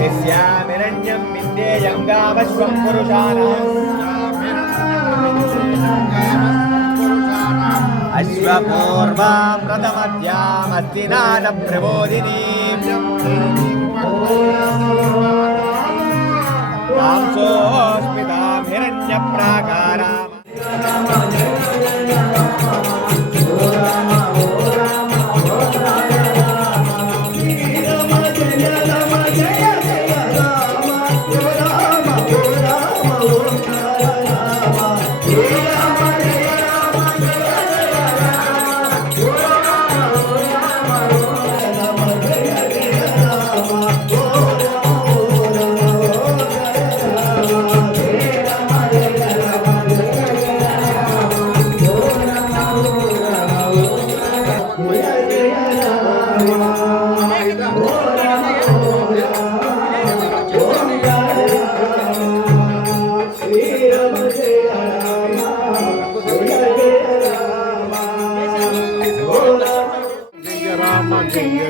यस्यामिरण्यं विद्येयङ्गामश्वं पुरुषाणाम् अश्वपूर्वां रथमध्यामस्तिनादप्रबोधिनीं कांसोऽस्मितां हिरण्यप्राकाराम्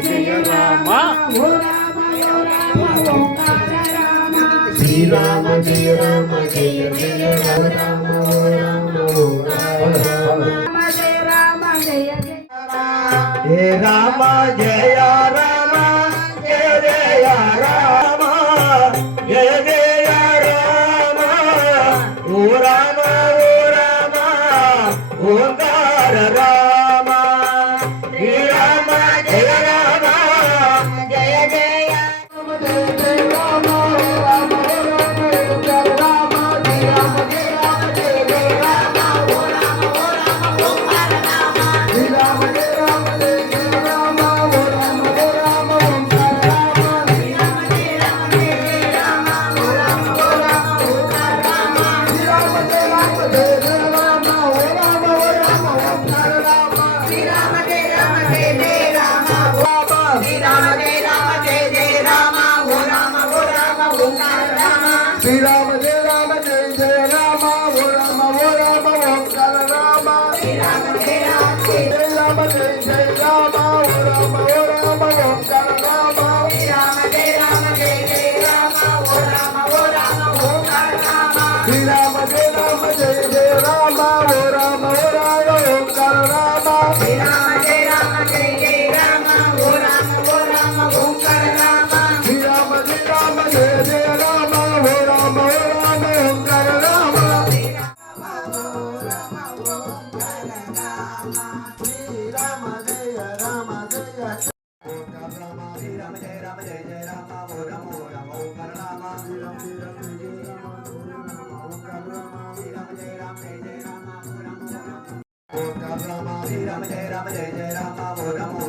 जय जय राम श्री राम जय राम जय जय राम हे राम जय राम जय जय राम जय जय राम ओ राम ओंकार राम हे राम जय राम जय जय श्री राम जय राम जय जय राम ओ राम ओंकार राम श्री राम जय राम जय जय राम ओ राम ओंकार राम श्री राम जय राम जय जय राम ओ राम ओंकार राम श्री राम जय राम जय जय राम ओ राम ओंकार राम श्री राम जय राम जय जय राम ओ राम ओंकार राम श्री राम जय राम जय जय Ram Rama Jai Rama Jai Jai Rama O Rama